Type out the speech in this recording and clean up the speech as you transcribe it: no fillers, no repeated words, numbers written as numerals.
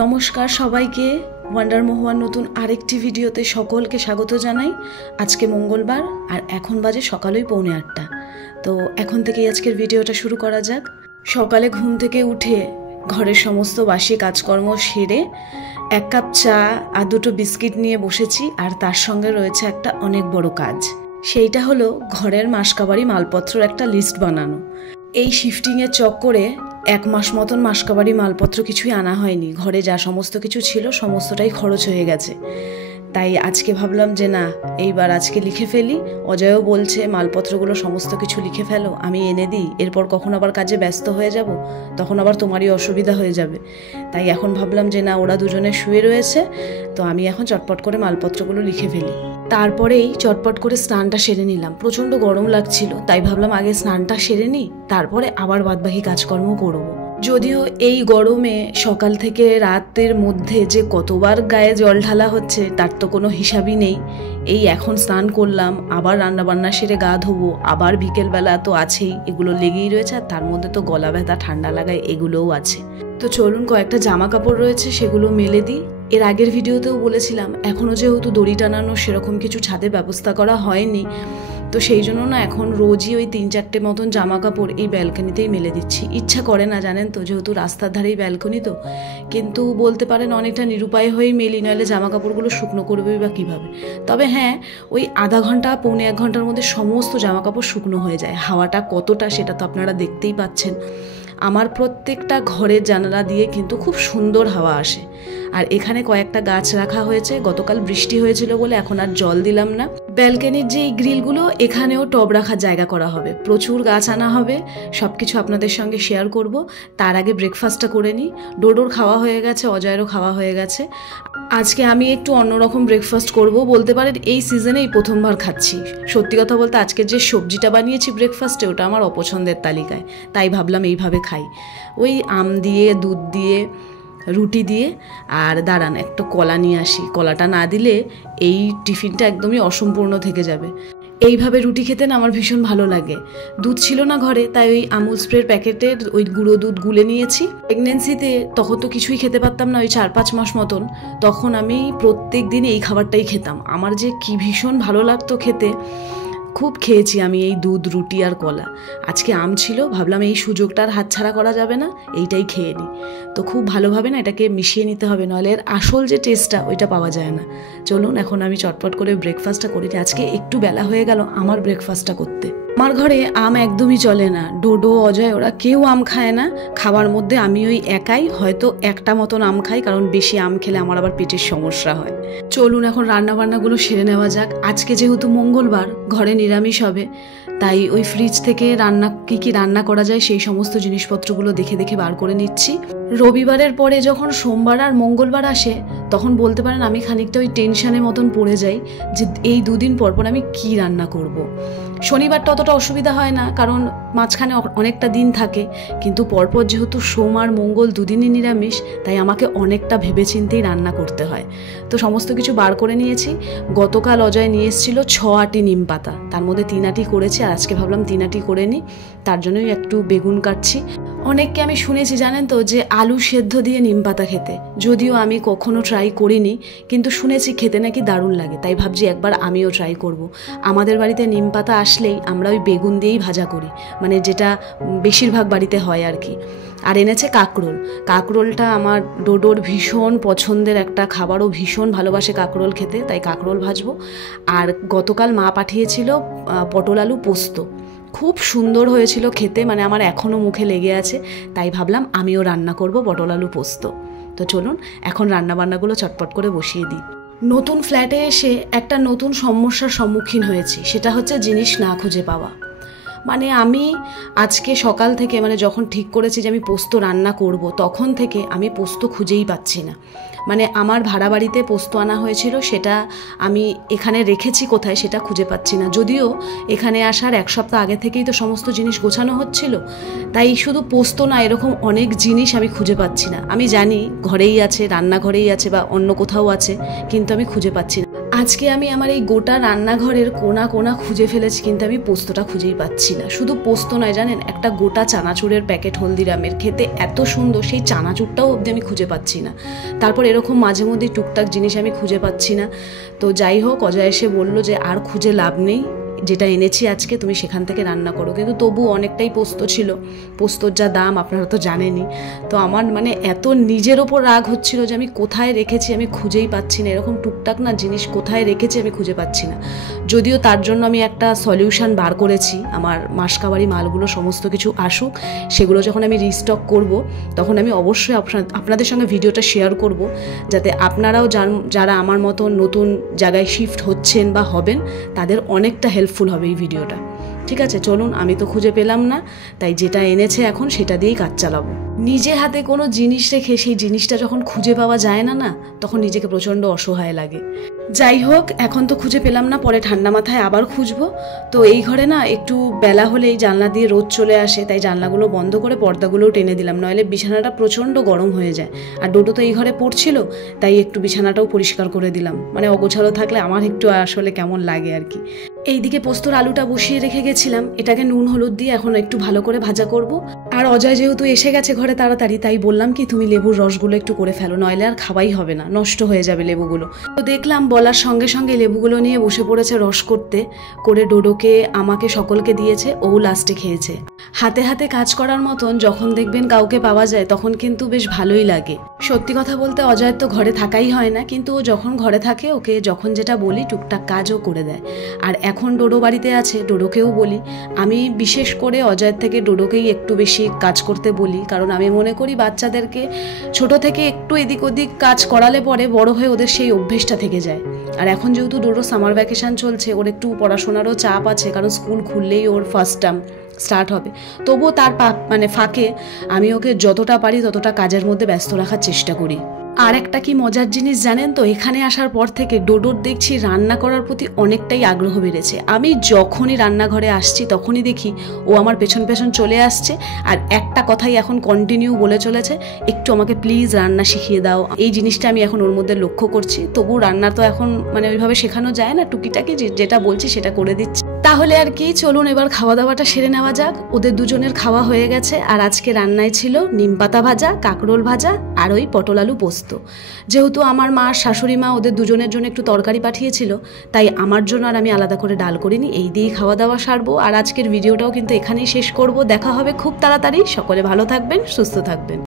নমস্কার সবাইকে, ওয়ান্ডার মহুয়ার নতুন আরেকটি ভিডিওতে সকলকে স্বাগত জানাই। আজকে মঙ্গলবার আর এখন বাজে সকালই 7:45। তো এখন থেকেই আজকের ভিডিওটা শুরু করা যাক। সকালে ঘুম থেকে উঠে ঘরের সমস্ত বাসি কাজকর্ম সেরে 1 কাপ চা আর 2টো বিস্কিট নিয়ে বসেছি। আর তার সঙ্গে রয়েছে একটা অনেক বড় কাজ, সেইটা হলো ঘরের মাসকাবারি মালপত্রের একটা লিস্ট বানানো। এই শিফটিংয়ের চক্করে 1 মাস মতন মাসকাবারি মালপত্র কিছুই আনা হয়নি। ঘরে যা সমস্ত কিছু ছিল সমস্তটাই খরচ হয়ে গেছে। তাই আজকে ভাবলাম যে না, এইবার আজকে লিখে ফেলি। অজয়ও বলছে মালপত্রগুলো সমস্ত কিছু লিখে ফেলো, আমি এনে দিই, এরপর কখন আবার কাজে ব্যস্ত হয়ে যাব, তখন আবার তোমারই অসুবিধা হয়ে যাবে। তাই এখন ভাবলাম যে না, ওরা দুজনে শুয়ে রয়েছে, তো আমি এখন চটপট করে মালপত্রগুলো লিখে ফেলি। তারপরেই চটপট করে স্নানটা সেরে নিলাম। প্রচণ্ড গরম লাগছিল, তাই ভাবলাম আগে স্নানটা সেরে নিই, তারপরে আবার বাদবাকি কাজকর্ম করব। যদিও এই গরমে সকাল থেকে রাতের মধ্যে যে কতবার গায়ে জল ঢালা হচ্ছে তার তো কোনো হিসাবই নেই। এই এখন স্নান করলাম, আবার রান্নাবান্না সেরে গা ধোবো, আবার বিকেলবেলা তো আছেই, এগুলো লেগেই রয়েছে। আর তার মধ্যে তো গলা ব্যথা, ঠান্ডা লাগায়, এগুলোও আছে। তো চলুন, কয়েকটা জামা কাপড় রয়েছে সেগুলো মেলে দিই। এর আগের ভিডিওতেও বলেছিলাম এখনও যেহেতু দড়ি টানানো সেরকম কিছু ছাদে ব্যবস্থা করা হয়নি, তো সেই জন্য না এখন রোজই ওই 3-4টে মতন জামা কাপড় এই ব্যালকনিতেই মেলে দিচ্ছি। ইচ্ছা করে না জানেন তো, যেহেতু রাস্তার ধারেই ব্যালকনি, তো কিন্তু বলতে পারেন অনেকটা নিরুপায় হয়েই মেলি, নইলে জামা কাপড়গুলো শুকনো করবেই বা কীভাবে। তবে হ্যাঁ, ওই আধা ঘন্টা 1.25 ঘন্টার মধ্যে সমস্ত জামা কাপড় শুকনো হয়ে যায়। হাওয়াটা কতটা সেটা তো আপনারা দেখতেই পাচ্ছেন। আমার প্রত্যেকটা ঘরের জানালা দিয়ে কিন্তু খুব সুন্দর হাওয়া আসে। আর এখানে কয়েকটা গাছ রাখা হয়েছে, গতকাল বৃষ্টি হয়েছিল বলে এখন আর জল দিলাম না। ব্যালকনির যে এই গ্রিলগুলো, এখানেও টব রাখার জায়গা করা হবে, প্রচুর গাছ আনা হবে, সব কিছু আপনাদের সঙ্গে শেয়ার করব। তার আগে ব্রেকফাস্টটা করে নিই। ডোডোর খাওয়া হয়ে গেছে, অজয়েরও খাওয়া হয়ে গেছে। আজকে আমি একটু অন্যরকম ব্রেকফাস্ট করব, বলতে পারেন এই সিজনে এই প্রথমবার খাচ্ছি। সত্যি কথা বলতে আজকে যে সবজিটা বানিয়েছি ব্রেকফাস্টে, ওটা আমার অপছন্দের তালিকায়, তাই ভাবলাম এইভাবে খাই। ওই আম দিয়ে, দুধ দিয়ে, রুটি দিয়ে, আর দাঁড়ান একটু কলা নিয়ে আসি। কলাটা না দিলে এই টিফিনটা একদমই অসম্পূর্ণ থেকে যাবে। এইভাবে রুটি খেতে না আমার ভীষণ ভালো লাগে। দুধ ছিল না ঘরে, তাই ওই আমুল স্প্রের প্যাকেটের ওই গুঁড়ো দুধ গুলে নিয়েছি। প্রেগনেন্সিতে তখন তো কিছুই খেতে পারতাম না, ওই 4-5 মাস মতন, তখন আমি প্রত্যেক দিন এই খাবারটাই খেতাম। আমার যে কি ভীষণ ভালো লাগতো খেতে, খুব খেয়েছি আমি এই দুধ, রুটি আর কলা। আজকে আম ছিল, ভাবলাম এই সুযোগটা আর হাতছাড়া করা যাবে না, এইটাই খেয়ে নিই। তো খুব ভালোভাবে না এটাকে মিশিয়ে নিতে হবে, নাহলে এর আসল যে টেস্টটা ওইটা পাওয়া যায় না। চলুন এখন আমি চটপট করে ব্রেকফাস্টটা করে নিই। আজকে একটু বেলা হয়ে গেল আমার ব্রেকফাস্টটা করতে। আমার ঘরে আম একদমই চলে না। ডোডো, অজয় ওরা কেউ আম খায় না। খাবার মধ্যে আমি ওই একাই হয়তো একটা মতন আম খাই, কারণ বেশি আম খেলে আমার আবার পেটের সমস্যা হয়। চলুন এখন রান্নাবান্নাগুলো সেরে নেওয়া যাক। আজকে যেহেতু মঙ্গলবার, ঘরে নিরামিষ হবে, তাই ওই ফ্রিজ থেকে কি রান্না করা যায় সেই সমস্ত জিনিসপত্রগুলো দেখে দেখে বার করে নিচ্ছি। রবিবারের পরে যখন সোমবার আর মঙ্গলবার আসে, তখন বলতে পারেন আমি খানিকটা ওই টেনশনের মতন পড়ে যাই যে এই 2 দিন পর পর আমি কি রান্না করব। শনিবারটা অতটা অসুবিধা হয় না, কারণ মাঝখানে অনেকটা দিন থাকে, কিন্তু পরপর যেহেতু সোম আর মঙ্গল 2 দিনই নিরামিষ, তাই আমাকে অনেকটা ভেবেচিন্তেই রান্না করতে হয়। তো সমস্ত কিছু বার করে নিয়েছি। গতকাল অজয় নিয়ে এসেছিল 6 আটি নিম পাতা, তার মধ্যে 3 আটি করেছি, আর আজকে ভাবলাম 3 আটি করে নিই। তার জন্যই একটু বেগুন কাটছি। অনেককে আমি শুনেছি জানেন তো যে আলু সেদ্ধ দিয়ে নিম পাতা খেতে, যদিও আমি কখনো ট্রাই করিনি, কিন্তু শুনেছি খেতে নাকি দারুণ লাগে, তাই ভাবছি একবার আমিও ট্রাই করব। আমাদের বাড়িতে নিম পাতা আসলেই আমরা ওই বেগুন দিয়েই ভাজা করি, মানে যেটা বেশিরভাগ বাড়িতে হয় আর কি। আর এনেছে কাঁকরোল। কাঁকরোলটা আমার ডোডোর ভীষণ পছন্দের একটা খাবারও, ভীষণ ভালোবাসে কাঁকরোল খেতে, তাই কাঁকরোল ভাজবো। আর গতকাল মা পাঠিয়েছিল পটল আলু পোস্ত, খুব সুন্দর হয়েছিল খেতে, মানে আমার এখনও মুখে লেগে আছে। তাই ভাবলাম আমিও রান্না করব পটল আলু পোস্ত। তো চলুন এখন রান্নাবান্নাগুলো চটপট করে বসিয়ে দিই। নতুন ফ্ল্যাটে এসে একটা নতুন সমস্যার সম্মুখীন হয়েছি, সেটা হচ্ছে জিনিস না খুঁজে পাওয়া। মানে আমি আজকে সকাল থেকে, মানে যখন ঠিক করেছি যে আমি পোস্ত রান্না করব, তখন থেকে আমি পোস্ত খুঁজেই পাচ্ছি না। মানে আমার ভাড়া বাড়িতে পোস্ত আনা হয়েছিল, সেটা আমি এখানে রেখেছি কোথায় সেটা খুঁজে পাচ্ছি না। যদিও এখানে আসার 1 সপ্তাহ আগে থেকেই তো সমস্ত জিনিস গোছানো হচ্ছিল, তাই শুধু পোস্ত না, এরকম অনেক জিনিস আমি খুঁজে পাচ্ছি না। আমি জানি ঘরেই আছে, রান্নাঘরেই আছে বা অন্য কোথাও আছে, কিন্তু আমি খুঁজে পাচ্ছি না। আজকে আমি আমার এই গোটা রান্নাঘরের কোনা কোনা খুঁজে ফেলেছি, কিন্তু আমি পোস্তটা খুঁজেই পাচ্ছি না। শুধু পোস্ত নয় জানেন, একটা গোটা চানাচুরের প্যাকেট হলদিরামের, খেতে এত সুন্দর, সেই চানাচুরটাও অবধি আমি খুঁজে পাচ্ছি না। তারপর এরকম মাঝে মধ্যে টুকটাক জিনিস আমি খুঁজে পাচ্ছি না। তো যাই হোক, অজয় এসে বললো যে আর খুঁজে লাভ নেই, যেটা এনেছি আজকে তুমি সেখান থেকে রান্না করো। কিন্তু তবু অনেকটাই পোস্ত ছিল, পোস্তর যা দাম আপনারা তো জানেনই। তো আমার মানে এত নিজের ওপর রাগ হচ্ছিল যে আমি কোথায় রেখেছি আমি খুঁজেই পাচ্ছি না। এরকম টুকটাক না জিনিস কোথায় রেখেছি আমি খুঁজে পাচ্ছি না। যদিও তার জন্য আমি একটা সলিউশন বার করেছি, আমার মাসকাবারি মালগুলো সমস্ত কিছু আসুক, সেগুলো যখন আমি রিস্টক করব তখন আমি অবশ্যই আপনাদের সঙ্গে ভিডিওটা শেয়ার করব, যাতে আপনারাও যারা আমার মতো নতুন জায়গায় শিফট হচ্ছেন বা হবেন তাদের অনেকটা হেল্পফুল হবে এই ভিডিওটা। ঠিক আছে, চলুন, আমি তো খুঁজে পেলাম না, তাই যেটা এনেছে এখন সেটা দিয়েই কাজ চালাবো। নিজে হাতে কোনো জিনিস রেখে সেই জিনিসটা যখন খুঁজে পাওয়া যায় না, তখন নিজেকে প্রচণ্ড অসহায় লাগে। যাই হোক, এখন তো খুঁজে পেলাম না, পরে ঠান্ডা মাথায় আবার খুঁজবো। তো এই ঘরে না একটু বেলা হলেই জানলা দিয়ে রোদ চলে আসে, তাই জানলাগুলো বন্ধ করে পর্দাগুলোও টেনে দিলাম, নইলে বিছানাটা প্রচণ্ড গরম হয়ে যায়। আর ডোডো তো এই ঘরে পড়ছিল, তাই একটু বিছানাটাও পরিষ্কার করে দিলাম। মানে অগোছালো থাকলে আমার একটু আসলে কেমন লাগে আর কি। এইদিকে পোস্তর আলুটা বসিয়ে রেখে গেছিলাম, এটাকে নুন হলুদ দিয়ে এখন একটু ভালো করে ভাজা করব। আর অজয় যেহেতু এসে গেছে ঘরে তাড়াতাড়ি, তাই বললাম কি তুমি লেবুর রসগুলো একটু করে ফেলো, নইলে আর খাওয়াই হবে না, নষ্ট হয়ে যাবে লেবুগুলো। তো দেখলাম বলার সঙ্গে সঙ্গে লেবুগুলো নিয়ে বসে পড়েছে রস করতে, করে ডোডোকে আমাকে সকলকে দিয়েছে, ও লাস্টে খেয়েছে। হাতে হাতে কাজ করার মতন যখন দেখবেন কাউকে পাওয়া যায় তখন কিন্তু বেশ ভালোই লাগে। সত্যি কথা বলতে অজয়ের তো ঘরে থাকাই হয় না, কিন্তু ও যখন ঘরে থাকে ওকে যখন যেটা বলি টুকটাক কাজও করে দেয়। আর এখন ডোডো বাড়িতে আছে, ডোডোকেও বলি। আমি বিশেষ করে অজয়ের থেকে ডোডোকেই একটু বেশি কাজ করতে বলি, কারণ আমি মনে করি বাচ্চাদেরকে ছোট থেকে একটু এদিক ওদিক কাজ করালে পরে বড় হয়ে ওদের সেই অভ্যেসটা থেকে যায়। আর এখন যেহেতু ডোডো সামার ভ্যাকেশন চলছে, ওর একটু পড়াশোনারও চাপ আছে, কারণ স্কুল খুললেই ওর ফার্স্ট টার্ম স্টার্ট হবে। তবুও তার ফাঁকে আমি ওকে যতটা পারি ততটা কাজের মধ্যে ব্যস্ত রাখার চেষ্টা করি। আর একটা কি মজার জিনিস জানেন তো, এখানে আসার পর থেকে ডোডোর দেখছি রান্না করার প্রতি অনেকটাই আগ্রহ বেড়েছে। আমি যখনই রান্নাঘরে আসছি তখনই দেখি ও আমার পেছন পেছন চলে আসছে, আর একটা কথাই এখন কন্টিনিউ বলে চলেছে, একটু আমাকে প্লিজ রান্না শিখিয়ে দাও। এই জিনিসটা আমি এখন ওর মধ্যে লক্ষ্য করছি। তবু রান্না তো এখন মানে ওইভাবে শেখানো যায় না, টুকিটাকি যেটা বলছি সেটা করে দিচ্ছি। তাহলে আর কি, চলুন এবার খাওয়া দাওয়াটা সেরে নেওয়া যাক। ওদের দুজনের খাওয়া হয়ে গেছে, আর আজকে রান্নায় ছিল নিম পাতা ভাজা, কাঁকরোল ভাজা আর ওই পটল আলু পোস্ত। যেহেতু আমার মা শাশুড়ি মা ওদের দুজনের জন্য একটু তরকারি পাঠিয়েছিল, তাই আমার জন্য আর আমি আলাদা করে ডাল করিনি। এই দিয়েই খাওয়া দাওয়া সারবো, আর আজকের ভিডিওটাও কিন্তু এখানেই শেষ করব। দেখা হবে খুব তাড়াতাড়ি। সকলে ভালো থাকবেন, সুস্থ থাকবেন।